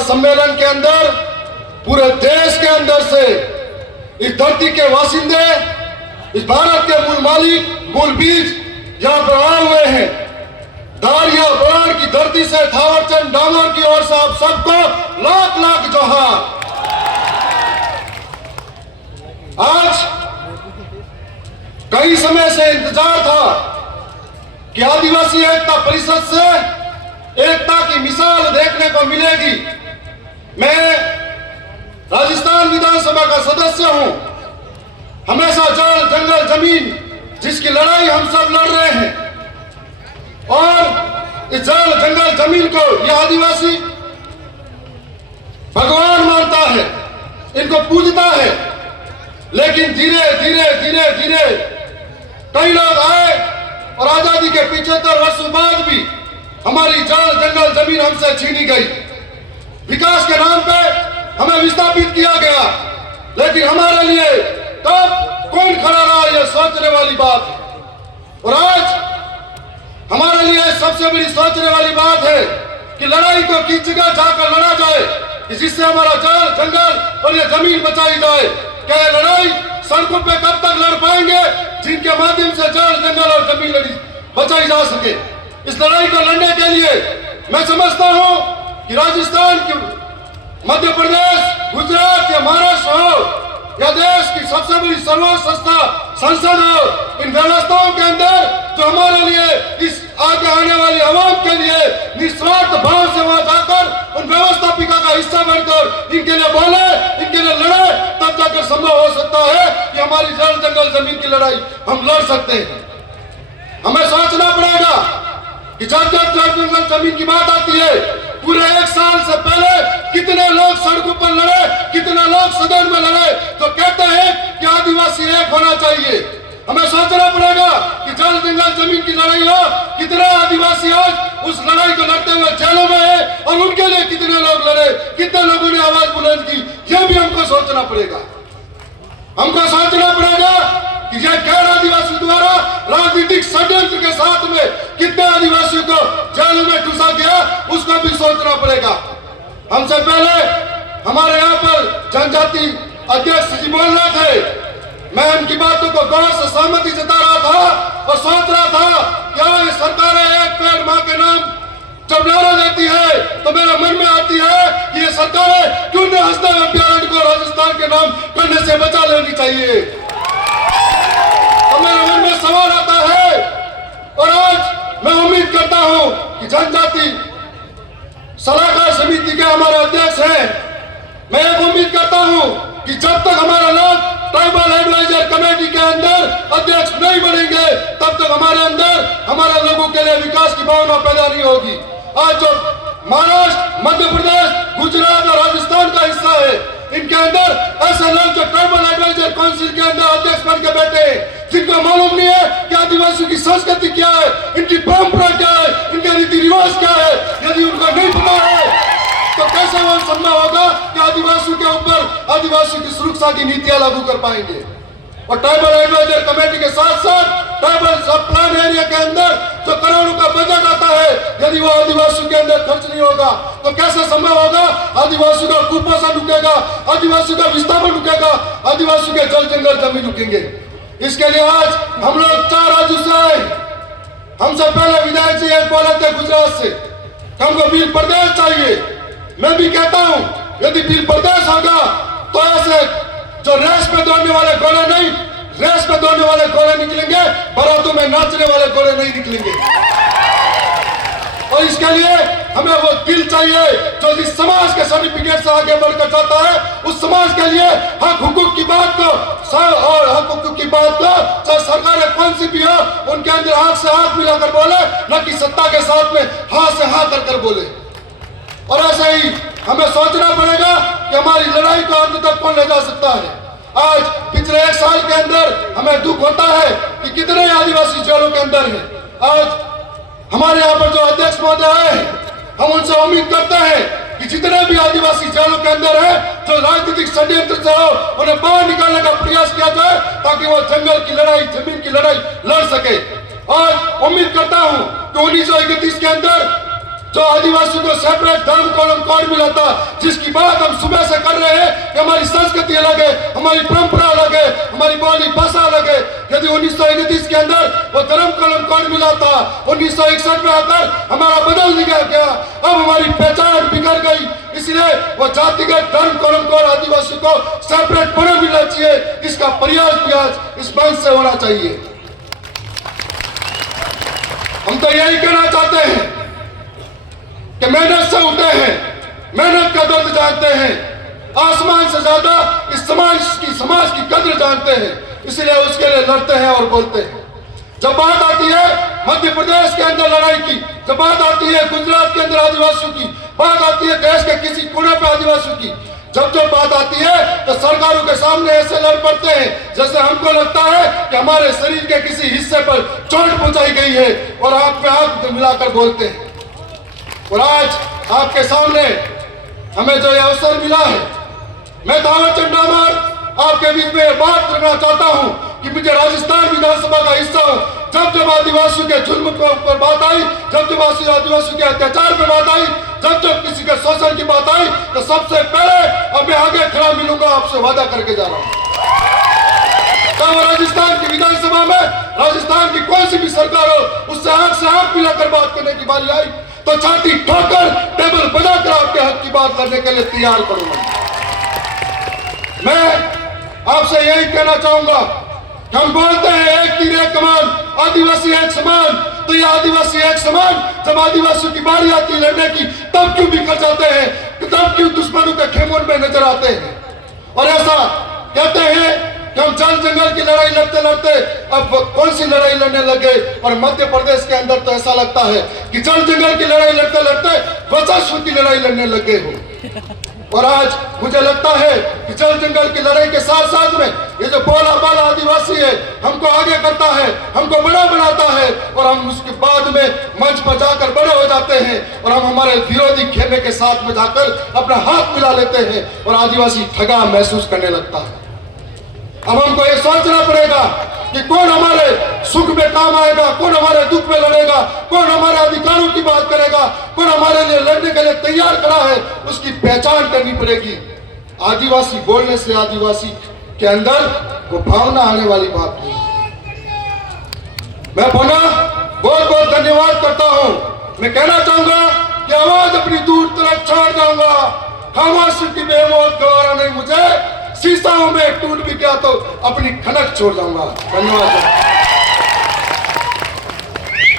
सम्मेलन के अंदर पूरे देश के अंदर से इस धरती के वासिंदे, इस भारत के मूल मालिक, मूल बीज यहाँ पर आए हुए हैं। दारिया बराड़ की धरती से थावरचंद डांगर की ओर से आप सबको लाख लाख जोहार। आज कई समय से इंतजार था कि आदिवासी एकता परिषद से एकता की मिसाल देखने को मिलेगी। मैं राजस्थान विधानसभा का सदस्य हूं। हमेशा जल जंगल जमीन जिसकी लड़ाई हम सब लड़ रहे हैं, और इस जल जंगल जमीन को यह आदिवासी भगवान मानता है, इनको पूजता है। लेकिन धीरे धीरे धीरे धीरे कई लोग आए और आजादी के 75 वर्षों बाद भी हमारी जल जंगल जमीन हमसे छीनी गई। विकास के नाम पे हमें विस्थापित किया गया, लेकिन हमारे लिए कब कौन खड़ा रहा यह सोचने वाली बात है। और आज हमारे लिए सबसे बड़ी सोचने वाली बात है कि लड़ाई को किस जगह जाकर लड़ा जाए कि जिससे हमारा जल जंगल और यह जमीन बचाई जाए। क्या यह लड़ाई सड़कों पे कब तक लड़ पाएंगे जिनके माध्यम से जल जंगल और जमीन बचाई जा सके। इस लड़ाई को लड़ने के लिए मैं समझता हूं कि राजस्थान की, मध्य प्रदेश, गुजरात या महाराष्ट्र हो या देश की सबसे बड़ी सर्वोच्च संस्था संसद हो, इन व्यवस्थाओं के अंदर जो हमारे लिए इस आगे आने वाली आवाम के लिए निस्वार्थ भाव से वहां जाकर उन व्यवस्थापिका का हिस्सा बनकर इनके लिए बोले, इनके लिए लड़े, तब जाकर संभव हो सकता है कि हमारी जल जंगल जमीन की लड़ाई हम लड़ सकते हैं। हमें सोचना पड़ेगा कि जब जब जल जंगल जमीन की बात आती है, पूरे 1 साल से पहले कितने लोग सड़कों पर लड़े, कितने लोग सदन में लड़े, तो कहते हैं कि आदिवासी एक होना चाहिए। हमें सोचना पड़ेगा कि जल जंगल जमीन की लड़ाई हो, कितने आदिवासी आज उस लड़ाई को लड़ते हुए जेलों में है और उनके लिए कितने लोग लड़े, कितने लोगों ने आवाज बुलंद की, यह भी हमको सोचना पड़ेगा। हमको सोचना पड़ेगा कि यह गैर आदिवासी द्वारा राजनीतिक षड्यंत्र के साथ में कितने आदिवासियों को जेलों में घुसा गया, उसको भी सोचना पड़ेगा। हमसे पहले हमारे यहाँ पर जनजाति अध्यक्ष जी बोल रहे थे, मैं उनकी बातों को गौर से सहमति जता रहा था और सोच रहा था क्या ये सरकारें एक पेड़ मां के नाम जब नारा देती है तो मेरे मन में आती है कि ये सरकारें क्यों न हंसदेव अभ्यारण्य को राजस्थान के नाम करने से बचा लेनी चाहिए। तो मेरे मन में सवाल आता है और आज मैं उम्मीद करता हूं कि जनजाति सलाहकार समिति के हमारे अध्यक्ष हैं, मैं एक उम्मीद करता हूं कि जब तक हमारा लोग ट्राइबल एडवाइजर कमेटी के अंदर अध्यक्ष नहीं बनेंगे तब तक हमारे अंदर हमारे लोगों के लिए विकास की भावना पैदा नहीं होगी। आज जो महाराष्ट्र, मध्य प्रदेश, गुजरात और राजस्थान का हिस्सा है, इनके अंदर ऐसे लोग जो ट्राइबल एडवाइजर काउंसिल के अंदर अध्यक्ष बन के बैठे हैं, जिनको मालूम नहीं है कि आदिवासियों की संस्कृति क्या है, इनकी परंपरा क्या है, इनके रीति रिवाज क्या है। यदि उनको नहीं पता है तो कैसे वो संभव होगा कि आदिवासियों के ऊपर आदिवासियों की सुरक्षा की नीतियां लागू कर पाएंगे। और ट्राइबल एडवाइजर कमेटी के साथ साथ ट्राइबल सब प्लान एरिया के अंदर जो करोड़ों का बजट आता है, यदि वो आदिवासियों के अंदर खर्च नहीं होगा तो कैसे संभव होगा आदिवासियों का कुपोषण रुकेगा, आदिवासियों का विस्थापन रुकेगा, आदिवासियों के जल जंगल जमीन रुकेंगे। इसके लिए आज हम लोग 4 राज्यों से आए। हमसे पहले विधायक जी एक बोले थे गुजरात से, हमको बिल प्रदेश चाहिए। मैं भी कहता हूं यदि बिल प्रदेश होगा तो ऐसे जो रेस में दौड़ने वाले घोड़े नहीं, रेस में दौड़ने वाले घोड़े निकलेंगे, बारातों में नाचने वाले घोड़े नहीं निकलेंगे। और इसके लिए हमें वो दिल चाहिए जो इस समाज के सर्टिफिकेट से आगे बढ़कर जाता है, उस समाज के लिए हक हुकूक की बात को और हक हुकूक की बात को चाहे सरकारें कौन सी भी हो, उनके अंदर हाथ से हाथ मिलाकर बोले, न कि सत्ता के साथ में हाथ से हाथ कर बोले। और ऐसे ही हमें सोचना पड़ेगा कि हमारी लड़ाई को अंत तक कौन ले जा सकता है। आज पिछले 1 साल के अंदर हमें दुख होता है कि कितने आदिवासी जेलों के अंदर हैं। आज हमारे यहाँ पर जो अध्यक्ष महोदय है, हम उनसे उम्मीद करते हैं कि जितने भी आदिवासी जेलों के अंदर है, जो राजनीतिक षड्यंत्र से हो, उन्हें बाहर निकालने का प्रयास किया जाए ताकि वो जंगल की लड़ाई, जमीन की लड़ाई लड़ सके। और उम्मीद करता हूँ कि 1931 के अंदर जो आदिवासियों को सेपरेट धर्म कॉलम कोड मिला था, जिसकी बात हम सुबह से कर रहे हैं कि हमारी संस्कृति अलग है, हमारी परंपरा अलग है, हमारी बोली भाषा अलग है। यदि 1931 के अंदर वो धर्म कॉलम कोड मिला था, 1961 में आकर हमारा बदल दिया गया, अब हमारी पहचान बिगड़ गई। इसलिए वो जातिगत धर्म कॉलम कोड आदिवासियों को सेपरेट पुनः मिलना चाहिए। इसका प्रयास भी आज इस मंच से होना चाहिए। हम तो यही कहना चाहते हैं कि मेहनत से उठे हैं, मेहनत का दर्द जानते हैं, आसमान से ज्यादा इस समाज की कद्र जानते हैं, इसलिए उसके लिए लड़ते हैं और बोलते हैं। जब बात आती है मध्य प्रदेश के अंदर लड़ाई की, जब बात आती है गुजरात के अंदर आदिवासियों की, बात आती है देश के किसी कोने पर आदिवासियों की, जब बात आती है तो सरकारों के सामने ऐसे लड़ पड़ते हैं जैसे हमको लगता है कि हमारे शरीर के किसी हिस्से पर चोट पहुंचाई गई है, और आंख पे आंख मिलाकर बोलते हैं। और आज आपके सामने हमें जो यह अवसर मिला है, मैं दावत चंद डामर आपके बीच में बात करना चाहता हूं कि मुझे राजस्थान विधानसभा का हिस्सा हूं। जब आदिवासियों के जुल्म पर बात आई, जब आदिवासियों के अत्याचार पर बात आई, जब किसी के शोषण की बात आई, तो सबसे पहले अब मैं आगे खड़ा मिलूंगा, आपसे वादा करके जा रहा हूं। जब राजस्थान की विधानसभा में राजस्थान की कोई सी भी सरकार हो, उससे आंख से आंख मिलाकर बात करने की बारी आई तो छाती ठोकर टेबल बजाकर आपके हक की बात करने के लिए तैयार करूंगा। मैं आपसे यही कहना चाहूंगा, हम बोलते हैं एक तीर एक कमान, आदिवासी एक समान, तो ये आदिवासी एक समान जब आदिवासियों की बारी आती है लड़ने की, तब क्यों बिखर जाते हैं, तब क्यों दुश्मनों के खेमों में नजर आते हैं। और ऐसा कहते हैं कि हम जल जंगल की लड़ाई लड़ते लड़ते अब कौन सी लड़ाई लड़ने लगे, और मध्य प्रदेश के अंदर तो ऐसा लगता है कि जल जंगल की लड़ाई लड़ते लड़ते वर्चस्व की लड़ाई लड़ने लगे हो। और आज मुझे लगता है कि जल जंगल की लड़ाई के साथ साथ में ये जो बोला बाला आदिवासी है, हमको आगे करता है, हमको बड़ा बनाता है, और हम उसके बाद में मंच पर जाकर बड़े हो जाते हैं, और हम हमारे विरोधी खेमे के साथ में जाकर अपना हाथ मिला लेते हैं, और आदिवासी ठगा महसूस करने लगता है। अब हमको ये सोचना पड़ेगा कि कौन हमारे सुख में काम आएगा, कौन हमारे दुख में लड़ेगा, कौन हमारे अधिकारों की बात करेगा, कौन हमारे लिए लड़ने के लिए तैयार खड़ा है, उसकी पहचान करनी पड़ेगी। आदिवासी बोलने से आदिवासी के अंदर वो भावना आने वाली बात नहीं। मैं पुनः बहुत बहुत धन्यवाद करता हूं। मैं कहना चाहूंगा कि आवाज अपनी दूर तरफ छोड़ जाऊंगा, खामोशी की बेमौत गवारा नहीं मुझे, शीशाओं में टूट भी गया तो अपनी खनक छोड़ जाऊंगा। धन्यवाद।